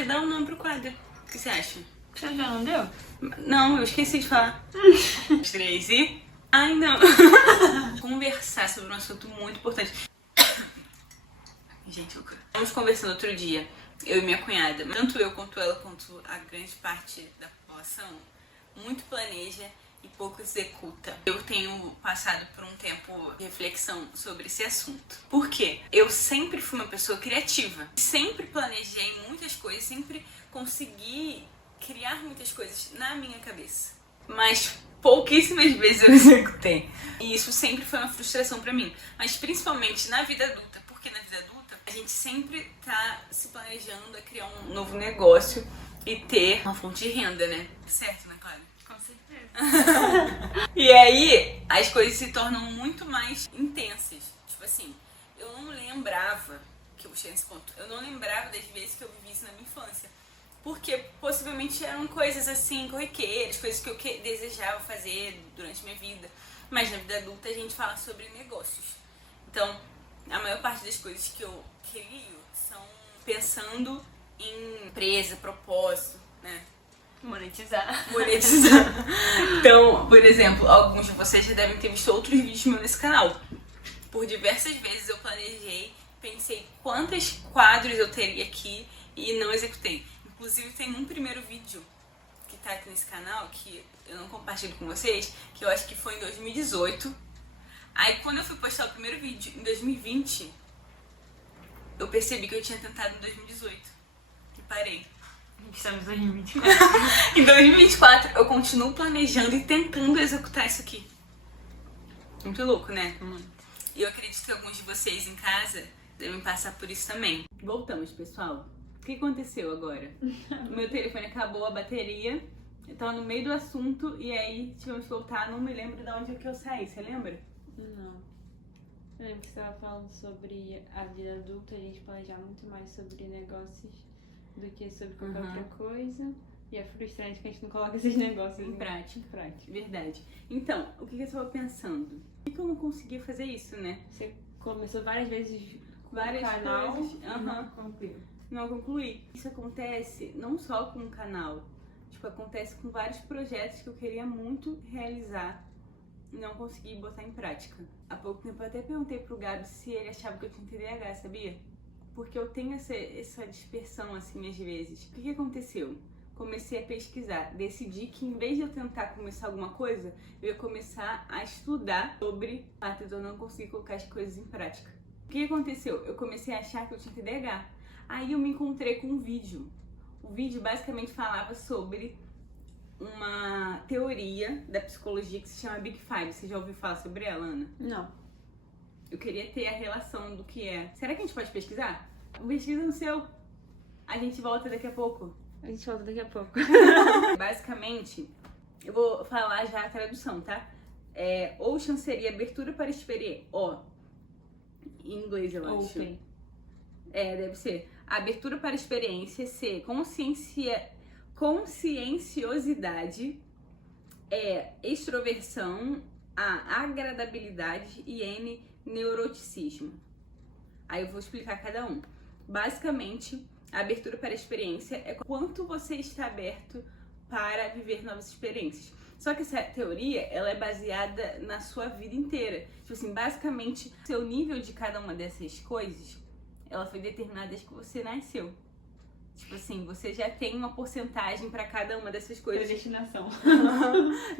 podia dar um nome pro quadro. O que você acha? Você já não deu? Não, eu esqueci de falar. 3 e... Ai, não. Conversar sobre um assunto muito importante. Gente, eu... Estamos conversando outro dia, eu e minha cunhada. Tanto eu quanto ela, quanto a grande parte da população, muito planeja e pouco executa. Eu tenho passado por um tempo de reflexão sobre esse assunto. Por quê? Eu sempre fui uma pessoa criativa. Sempre planejei muitas coisas, sempre consegui criar muitas coisas na minha cabeça. Mas pouquíssimas vezes eu executei. E isso sempre foi uma frustração pra mim. Mas principalmente na vida adulta. Porque na vida adulta a gente sempre tá se planejando a criar um novo negócio e ter uma fonte de renda, né? Certo, né, Clara? Com certeza. E aí, as coisas se tornam muito mais intensas. Tipo assim, eu não lembrava que eu cheguei nesse ponto. Eu não lembrava das vezes que eu vivi isso na minha infância. Porque possivelmente eram coisas assim, corriqueiras, coisas que eu desejava fazer durante a minha vida. Mas na vida adulta a gente fala sobre negócios. Então, a maior parte das coisas que eu crio são pensando em empresa, propósito, né? Monetizar. Então, por exemplo, alguns de vocês já devem ter visto outros vídeos meus nesse canal. Por diversas vezes eu planejei, pensei quantos quadros eu teria aqui e não executei. Inclusive tem um primeiro vídeo que tá aqui nesse canal, que eu não compartilho com vocês, que eu acho que foi em 2018. Aí quando eu fui postar o primeiro vídeo em 2020, eu percebi que eu tinha tentado em 2018 e parei. Estamos em 2024. Em 2024 eu continuo planejando e tentando executar isso aqui. Muito louco, né? E eu acredito que alguns de vocês em casa devem passar por isso também. Voltamos, pessoal. O que aconteceu agora? O meu telefone acabou a bateria, eu tava no meio do assunto e aí tivemos que voltar, não me lembro de onde é que eu saí, você lembra? Não. Eu lembro que você estava falando sobre a vida adulta, a gente planejar muito mais sobre negócios do que sobre qualquer outra coisa. E é frustrante que a gente não coloca esses negócios em prática. Verdade. Então, o que eu estava pensando? Por que eu não conseguia fazer isso, né? Você começou várias vezes com Várias o canal coisas. e não concluiu. Não concluí. Isso acontece não só com o canal, tipo, acontece com vários projetos que eu queria muito realizar e não consegui botar em prática. Há pouco tempo eu até perguntei pro Gabi se ele achava que eu tinha TDAH, sabia? Porque eu tenho essa dispersão assim às vezes. O que aconteceu? Comecei a pesquisar, decidi que em vez de eu tentar começar alguma coisa, eu ia começar a estudar sobre o fato de eu não conseguir colocar as coisas em prática. O que aconteceu? Eu comecei a achar que eu tinha TDAH. Aí eu me encontrei com um vídeo. O vídeo basicamente falava sobre uma teoria da psicologia que se chama Big Five. Você já ouviu falar sobre ela, Ana? Não. Eu queria ter a relação do que é. Será que a gente pode pesquisar? Pesquisa no seu. A gente volta daqui a pouco. A gente volta daqui a pouco. Basicamente, eu vou falar já a tradução, tá? Ocean seria abertura para experiência. Em inglês eu acho. Open. Deve ser. Abertura para experiência. C. Conscienciosidade. Extroversão. A. Agradabilidade. E N. Neuroticismo. Aí eu vou explicar cada um. Basicamente, a abertura para a experiência é quanto você está aberto para viver novas experiências. Só que essa teoria, ela é baseada na sua vida inteira. Tipo assim, basicamente, seu nível de cada uma dessas coisas, ela foi determinada desde que você nasceu. Tipo assim, você já tem uma porcentagem para cada uma dessas coisas. Predestinação.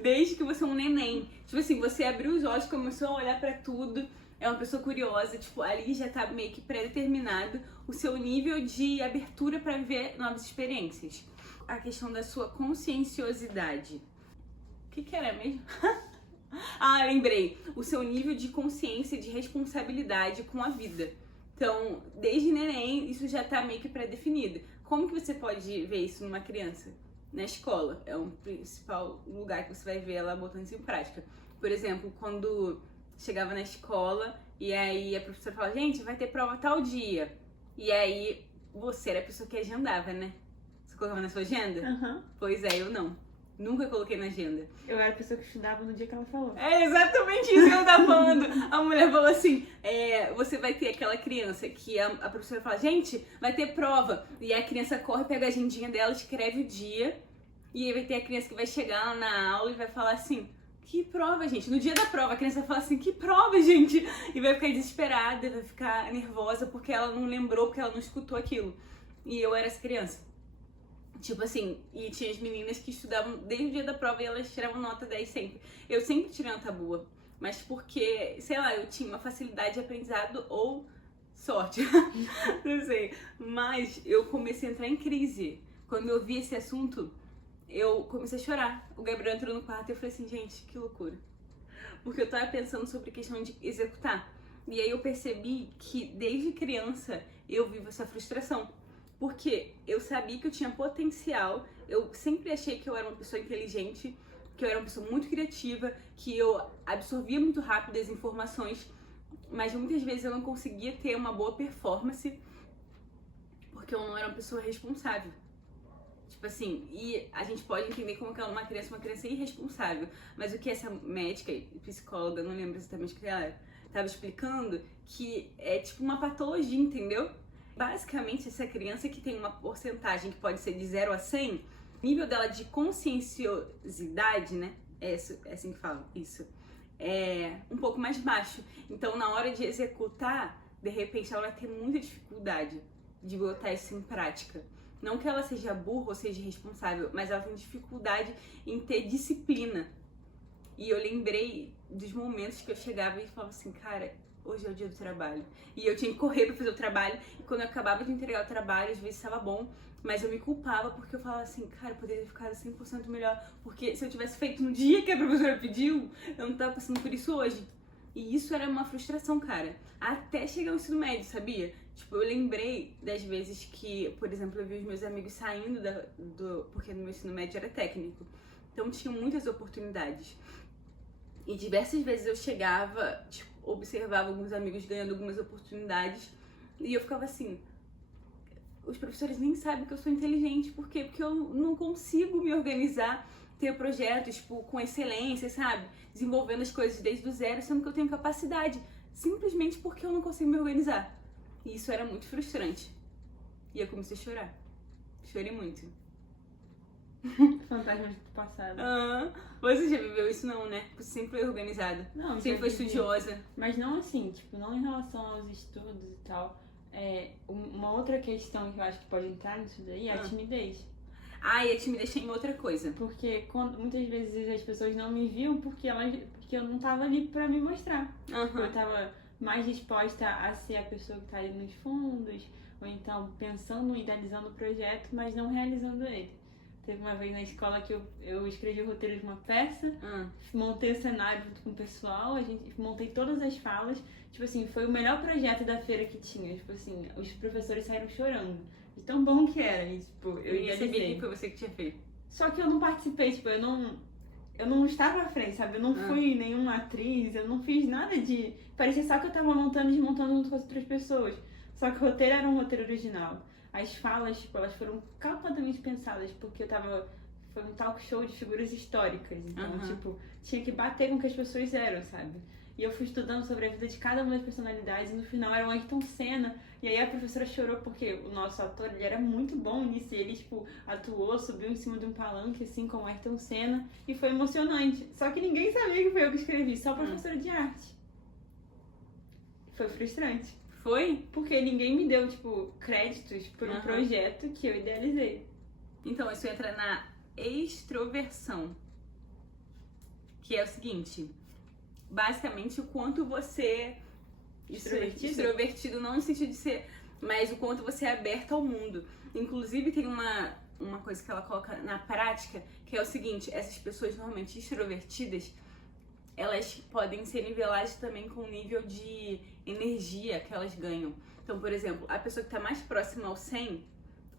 Desde que você é um neném. Tipo assim, você abriu os olhos, começou a olhar para tudo, é uma pessoa curiosa, tipo, ali já tá meio que pré-determinado o seu nível de abertura para viver novas experiências. A questão da sua conscienciosidade. O que era mesmo? Lembrei. O seu nível de consciência e de responsabilidade com a vida. Então, desde neném, isso já tá meio que pré-definido. Como que você pode ver isso numa criança? Na escola. É o principal lugar que você vai ver ela botando isso em prática. Por exemplo, quando chegava na escola e aí a professora falava, gente, vai ter prova tal dia. E aí você era a pessoa que agendava, né? Você colocava na sua agenda? Uhum. Pois é, eu não. Nunca coloquei na agenda. Eu era a pessoa que estudava no dia que ela falou. É exatamente isso que eu tava falando. A mulher falou assim, você vai ter aquela criança que a professora fala, gente, vai ter prova. E a criança corre, pega a agendinha dela, escreve o dia. E aí vai ter a criança que vai chegar lá na aula e vai falar assim, que prova, gente? No dia da prova, a criança vai falar assim, que prova, gente? E vai ficar desesperada, vai ficar nervosa porque ela não lembrou, porque ela não escutou aquilo. E eu era essa criança. Tipo assim, e tinha as meninas que estudavam desde o dia da prova e elas tiravam nota 10 sempre. Eu sempre tirei nota boa, mas porque, sei lá, eu tinha uma facilidade de aprendizado ou sorte, não sei. Mas eu comecei a entrar em crise. Quando eu vi esse assunto, eu comecei a chorar. O Gabriel entrou no quarto e eu falei assim, gente, que loucura. Porque eu tava pensando sobre a questão de executar. E aí eu percebi que desde criança eu vivo essa frustração. Porque eu sabia que eu tinha potencial, eu sempre achei que eu era uma pessoa inteligente, que eu era uma pessoa muito criativa, que eu absorvia muito rápido as informações, mas muitas vezes eu não conseguia ter uma boa performance porque eu não era uma pessoa responsável. Tipo assim, e a gente pode entender como que uma criança irresponsável, mas o que essa médica e psicóloga, não lembro exatamente o que ela estava explicando, que é tipo uma patologia, entendeu? Basicamente, essa criança que tem uma porcentagem que pode ser de 0 a 100, o nível dela de conscienciosidade, né? É assim que fala, isso. É um pouco mais baixo. Então, na hora de executar, de repente, ela vai ter muita dificuldade de botar isso em prática. Não que ela seja burra ou seja irresponsável, mas ela tem dificuldade em ter disciplina. E eu lembrei dos momentos que eu chegava e falava assim, cara, hoje é o dia do trabalho. E eu tinha que correr pra fazer o trabalho. E quando eu acabava de entregar o trabalho, às vezes estava bom, mas eu me culpava porque eu falava assim, cara, eu poderia ter ficado 100% melhor. Porque se eu tivesse feito no dia que a professora pediu, eu não tava passando por isso hoje. E isso era uma frustração, cara. Até chegar ao ensino médio, sabia? Tipo, eu lembrei das vezes que, por exemplo, eu vi os meus amigos saindo porque no meu ensino médio era técnico. Então tinham muitas oportunidades. E diversas vezes eu chegava, tipo, observava alguns amigos ganhando algumas oportunidades e eu ficava assim, os professores nem sabem que eu sou inteligente, por quê? Porque eu não consigo me organizar, ter projetos, tipo, com excelência, sabe? Desenvolvendo as coisas desde o zero, sendo que eu tenho capacidade, simplesmente porque eu não consigo me organizar. E isso era muito frustrante. E eu comecei a chorar. Chorei muito. Fantasmas do passado. Você já viveu isso não, né? Você sempre foi organizada. Não, sempre foi estudiosa. Mas não assim, tipo, não em relação aos estudos e tal. Uma outra questão que eu acho que pode entrar nisso daí é a timidez. E a timidez tem outra coisa. Porque muitas vezes as pessoas não me viam porque eu não tava ali pra me mostrar. Eu tava mais disposta a ser a pessoa que tá ali nos fundos, ou então pensando, idealizando o projeto, mas não realizando ele. Teve uma vez na escola que eu escrevi o roteiro de uma peça, montei o cenário junto com o pessoal, montei todas as falas. Tipo assim, foi o melhor projeto da feira que tinha. Tipo assim, os professores saíram chorando. De tão bom que era. E, tipo, eu sabia que foi você que tinha feito. Só que eu não participei, tipo, eu não estava à frente, sabe? Eu não fui nenhuma atriz, eu não fiz nada de... Parecia só que eu tava montando e desmontando junto com as outras pessoas. Só que o roteiro era um roteiro original. As falas, tipo, elas foram completamente pensadas, porque foi um talk show de figuras históricas. Então, tipo, tinha que bater com o que as pessoas eram, sabe? E eu fui estudando sobre a vida de cada uma das personalidades e no final era o Ayrton Senna. E aí a professora chorou porque o nosso ator, ele era muito bom nisso. E ele, tipo, atuou, subiu em cima de um palanque, assim, como Ayrton Senna. E foi emocionante. Só que ninguém sabia que foi eu que escrevi, só a professora de arte. Foi frustrante. Foi? Porque ninguém me deu, tipo, créditos por um projeto que eu idealizei. Então, isso entra na extroversão. Que é o seguinte... Basicamente, o quanto você... Extrovertido não no sentido de ser... Mas o quanto você é aberto ao mundo. Inclusive, tem uma coisa que ela coloca na prática, que é o seguinte... Essas pessoas normalmente extrovertidas, elas podem ser niveladas também com o nível de energia que elas ganham. Então, por exemplo, a pessoa que está mais próxima ao 100,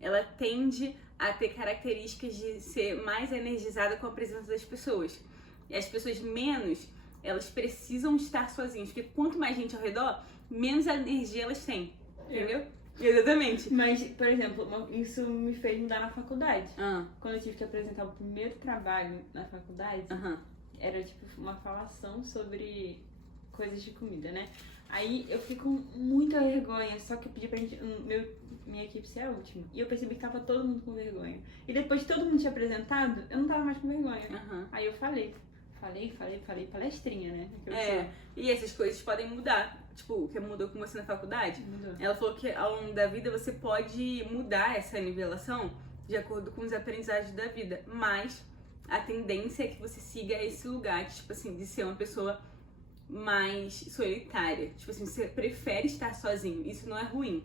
ela tende a ter características de ser mais energizada com a presença das pessoas. E as pessoas menos... elas precisam estar sozinhas, porque quanto mais gente ao redor, menos energia elas têm, entendeu? Exatamente. Mas, por exemplo, isso me fez mudar na faculdade. Ah, Quando eu tive que apresentar o primeiro trabalho na faculdade, aham. era tipo uma falação sobre coisas de comida, né? Aí eu fiquei com muita vergonha, só que eu pedi pra gente, minha equipe ser a última. E eu percebi que tava todo mundo com vergonha. E depois que todo mundo tinha apresentado, eu não tava mais com vergonha. Aham. Aí eu falei, palestrinha, né? Que eu É, e essas coisas podem mudar. Tipo, o que mudou com você na faculdade, sou. Mudou. ela falou que ao longo da vida você pode mudar essa nivelação de acordo com os aprendizados da vida, mas a tendência é que você siga esse lugar, tipo assim, de ser uma pessoa mais solitária. Tipo assim, você prefere estar sozinho, isso não é ruim.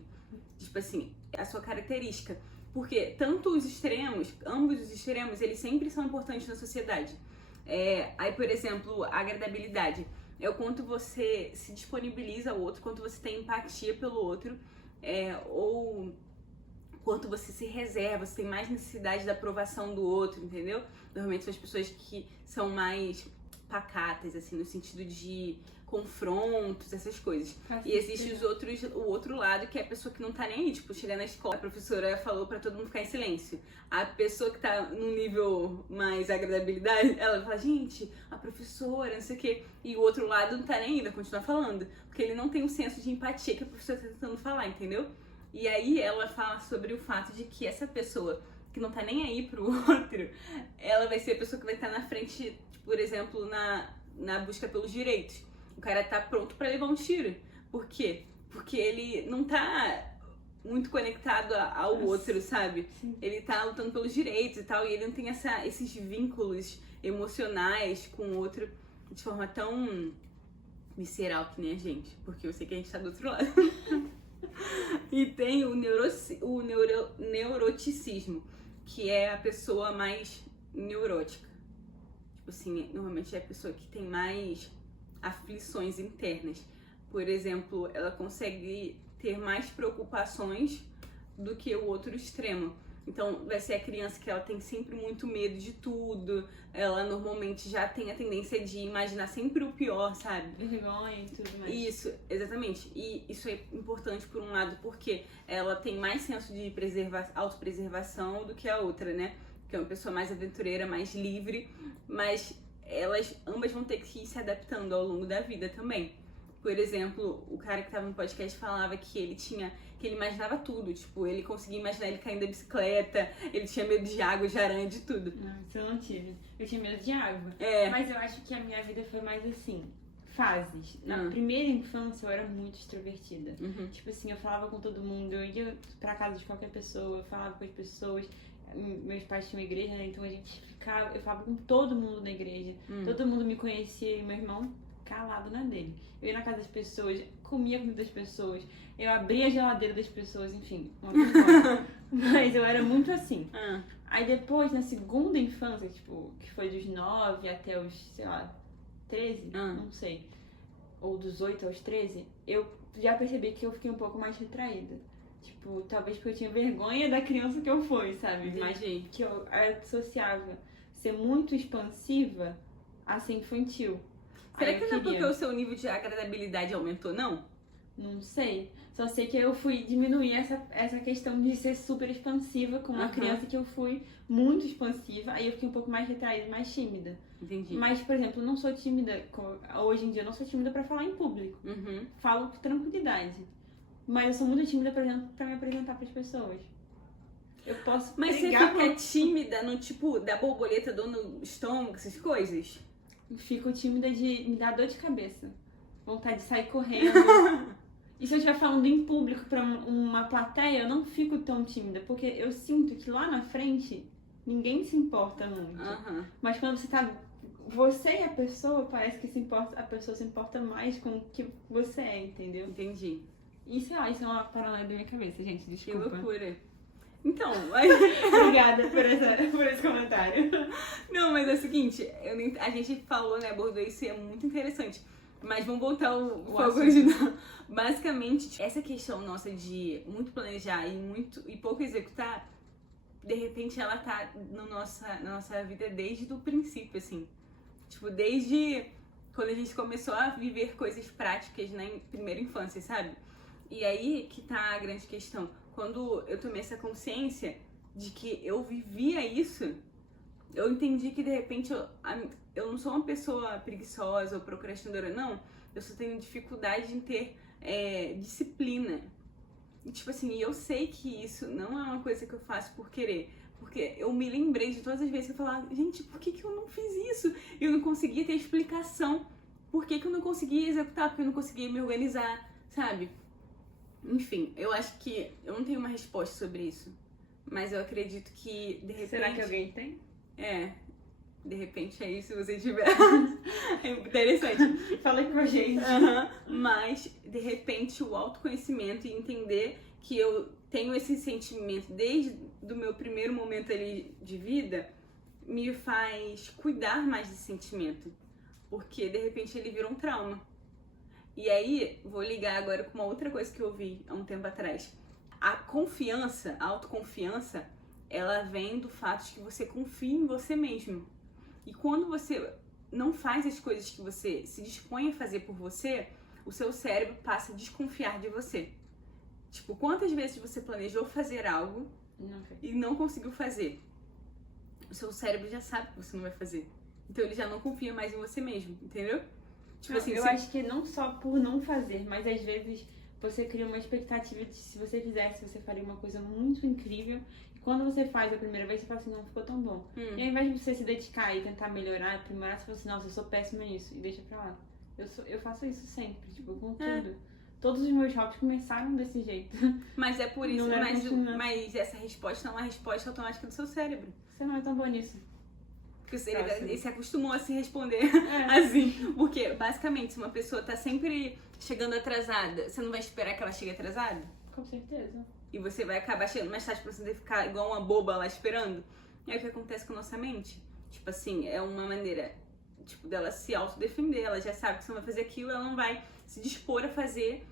Tipo assim, é a sua característica. Porque tanto os extremos, ambos os extremos, eles sempre são importantes na sociedade. Aí, por exemplo, a agradabilidade é o quanto você se disponibiliza ao outro, quanto você tem empatia pelo outro, ou quanto você se reserva, você tem mais necessidade da aprovação do outro, entendeu? Normalmente são as pessoas que são mais pacatas, assim, no sentido de confrontos, essas coisas. E existe o outro lado, que é a pessoa que não tá nem aí, tipo, chega na escola, a professora falou pra todo mundo ficar em silêncio. A pessoa que tá num nível mais agradabilidade, ela fala, gente, a professora, não sei o quê. E o outro lado não tá nem aí, vai continuar falando. Porque ele não tem o senso de empatia que a professora tá tentando falar, entendeu? E aí ela fala sobre o fato de que essa pessoa que não tá nem aí pro outro, ela vai ser a pessoa que vai estar na frente, por exemplo, na busca pelos direitos. O cara tá pronto pra levar um tiro. Por quê? Porque ele não tá muito conectado ao outro, sabe? Sim. Ele tá lutando pelos direitos e tal, e ele não tem esses vínculos emocionais com o outro de forma tão visceral que nem a gente. Porque eu sei que a gente tá do outro lado. E tem o neuroticismo, que é a pessoa mais neurótica. Tipo assim, normalmente é a pessoa que tem mais aflições internas. Por exemplo, ela consegue ter mais preocupações do que o outro extremo. Então, vai ser a criança que ela tem sempre muito medo de tudo. Ela normalmente já tem a tendência de imaginar sempre o pior, sabe? Vergonha e tudo mais. Isso, exatamente. E isso é importante por um lado porque ela tem mais senso de autopreservação do que a outra, né? Que é uma pessoa mais aventureira, mais livre, mas elas ambas vão ter que ir se adaptando ao longo da vida também. Por exemplo, o cara que tava no podcast falava que ele imaginava tudo, tipo, ele conseguia imaginar ele caindo da bicicleta, ele tinha medo de água, de aranha, de tudo. Não, isso eu não tive. Eu tinha medo de água. É. Mas eu acho que a minha vida foi mais assim, fases. Na Uhum. primeira infância eu era muito extrovertida. Uhum. Tipo assim, eu falava com todo mundo, eu ia pra casa de qualquer pessoa, eu falava com as pessoas. Meus pais tinham uma igreja, né? Então eu falava com todo mundo na igreja. Todo mundo me conhecia e meu irmão calado na dele. Eu ia na casa das pessoas, comia a comida das pessoas, eu abria a geladeira das pessoas, enfim, uma vergonha. Mas eu era muito assim. Aí depois, na segunda infância, tipo, que foi dos 9 até os, sei lá, 13, não sei, ou dos 8 aos 13, eu já percebi que eu fiquei um pouco mais retraída. Tipo, talvez porque eu tinha vergonha da criança que eu fui, sabe? Entendi. Que eu associava ser muito expansiva a ser infantil. Será Aí que eu não é porque queria. o seu nível de agradabilidade aumentou, não? Não sei. Só sei que eu fui diminuir essa questão de ser super expansiva com uma Aham. criança que eu fui muito expansiva. Aí eu fiquei um pouco mais retraída, mais tímida. Entendi. Mas, por exemplo, eu não sou tímida. Hoje em dia eu não sou tímida pra falar em público. Uhum. Falo com tranquilidade. Mas eu sou muito tímida, por exemplo, pra me apresentar pras pessoas. Eu posso Mas você brigar fica tímida no tipo da borboleta, dor no estômago, essas coisas? Fico tímida de me dar dor de cabeça. Vontade de sair correndo. E se eu estiver falando em público pra uma plateia, eu não fico tão tímida. Porque eu sinto que lá na frente, ninguém se importa muito. Aham. Mas quando você tá... Você e a pessoa, parece que a pessoa se importa mais com o que você é, entendeu? Entendi. E sei lá, isso é uma paranoia da minha cabeça, gente. Que Desculpa. loucura. Então, mas... Obrigada por esse comentário. Não, mas é o seguinte, a gente falou, né, abordou isso e é muito interessante. Mas vamos voltar ao foco assunto. original. Basicamente, essa questão nossa de muito planejar e pouco executar, de repente ela tá na nossa vida desde o princípio, assim. Tipo, desde quando a gente começou a viver coisas práticas na primeira infância, sabe? E aí que tá a grande questão. Quando eu tomei essa consciência de que eu vivia isso, eu entendi que de repente eu não sou uma pessoa preguiçosa ou procrastinadora, não. Eu só tenho dificuldade em ter disciplina. E tipo assim, eu sei que isso não é uma coisa que eu faço por querer. Porque eu me lembrei de todas as vezes que eu falava, gente, por que eu não fiz isso? Eu não conseguia ter explicação. Por que eu não conseguia executar? Porque eu não conseguia me organizar, sabe? Enfim, eu acho que eu não tenho uma resposta sobre isso. Mas eu acredito que, de repente... Será que alguém tem? De repente é isso, se você tiver. É interessante. Fala com a gente. Mas, de repente, o autoconhecimento e entender que eu tenho esse sentimento desde o meu primeiro momento ali de vida me faz cuidar mais desse sentimento. Porque, de repente, ele vira um trauma. E aí, vou ligar agora com uma outra coisa que eu ouvi há um tempo atrás. A confiança, a autoconfiança, ela vem do fato de que você confia em você mesmo. E quando você não faz as coisas que você se dispõe a fazer por você, o seu cérebro passa a desconfiar de você. Tipo, quantas vezes você planejou fazer algo e não conseguiu fazer? O seu cérebro já sabe que você não vai fazer. Então ele já não confia mais em você mesmo, entendeu? Tipo assim, eu acho que não só por não fazer, mas às vezes você cria uma expectativa de se você fizesse, você faria uma coisa muito incrível. E quando você faz a primeira vez, você fala assim, não ficou tão bom. E ao invés de você se dedicar e tentar melhorar, aprimorar, você fala assim, nossa, eu sou péssima nisso. E deixa pra lá. Eu faço isso sempre, tipo, com tudo. Todos os meus hobbies começaram desse jeito. Mas é por isso, mas essa resposta é uma resposta automática do seu cérebro. Você não é tão bom nisso. Porque ele se acostumou a se responder assim. Porque, basicamente, se uma pessoa tá sempre chegando atrasada, você não vai esperar que ela chegue atrasada? Com certeza. E você vai acabar chegando mais tarde pra você ficar igual uma boba lá esperando? É o que acontece com a nossa mente. Tipo assim, é uma maneira, tipo, dela se autodefender. Ela já sabe que você não vai fazer aquilo, ela não vai se dispor a fazer,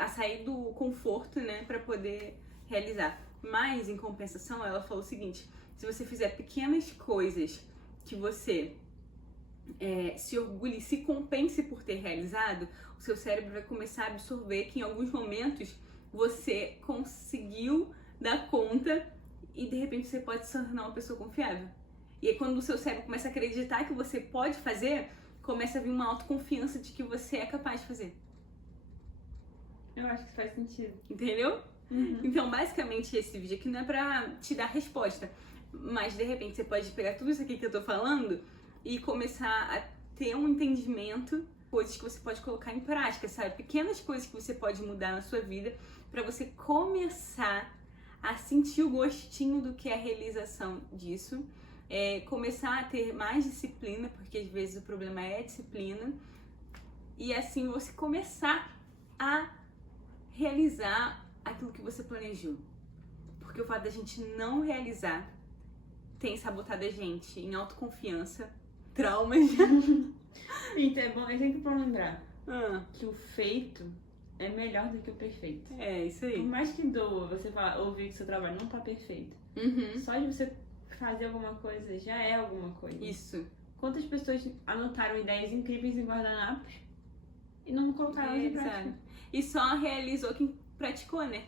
a sair do conforto, né, pra poder realizar. Mas, em compensação, ela falou o seguinte, se você fizer pequenas coisas que você se orgulhe, se compense por ter realizado, o seu cérebro vai começar a absorver que em alguns momentos você conseguiu dar conta e de repente você pode se tornar uma pessoa confiável. E aí quando o seu cérebro começa a acreditar que você pode fazer, começa a vir uma autoconfiança de que você é capaz de fazer. Eu acho que faz sentido. Entendeu? Então, basicamente, esse vídeo aqui não é pra te dar resposta. Mas, de repente, você pode pegar tudo isso aqui que eu tô falando e começar a ter um entendimento, coisas que você pode colocar em prática, sabe? Pequenas coisas que você pode mudar na sua vida pra você começar a sentir o gostinho do que é a realização disso. Começar a ter mais disciplina, porque às vezes o problema é a disciplina. E assim você começar a realizar aquilo que você planejou. Porque o fato da gente não realizar tem sabotado a gente em autoconfiança, traumas. Então é sempre bom lembrar que o feito é melhor do que o perfeito. É, isso aí. Por mais que doa você ouvir que seu trabalho não tá perfeito, só de você fazer alguma coisa já é alguma coisa. Isso. Quantas pessoas anotaram ideias incríveis em guardanapos e não colocaram em prática? E só realizou quem praticou, né?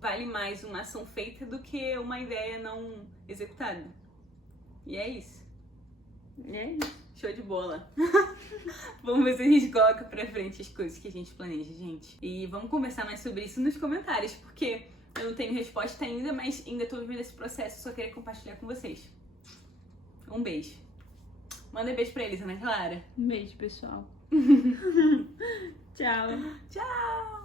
Vale mais uma ação feita do que uma ideia não executada. E é isso. Show de bola. Vamos ver se a gente coloca pra frente as coisas que a gente planeja, gente. E vamos conversar mais sobre isso nos comentários, porque eu não tenho resposta ainda, mas ainda tô vivendo esse processo, só queria compartilhar com vocês. Um beijo. Manda beijo pra eles, Ana Clara. Um beijo, pessoal. Tchau. Tchau.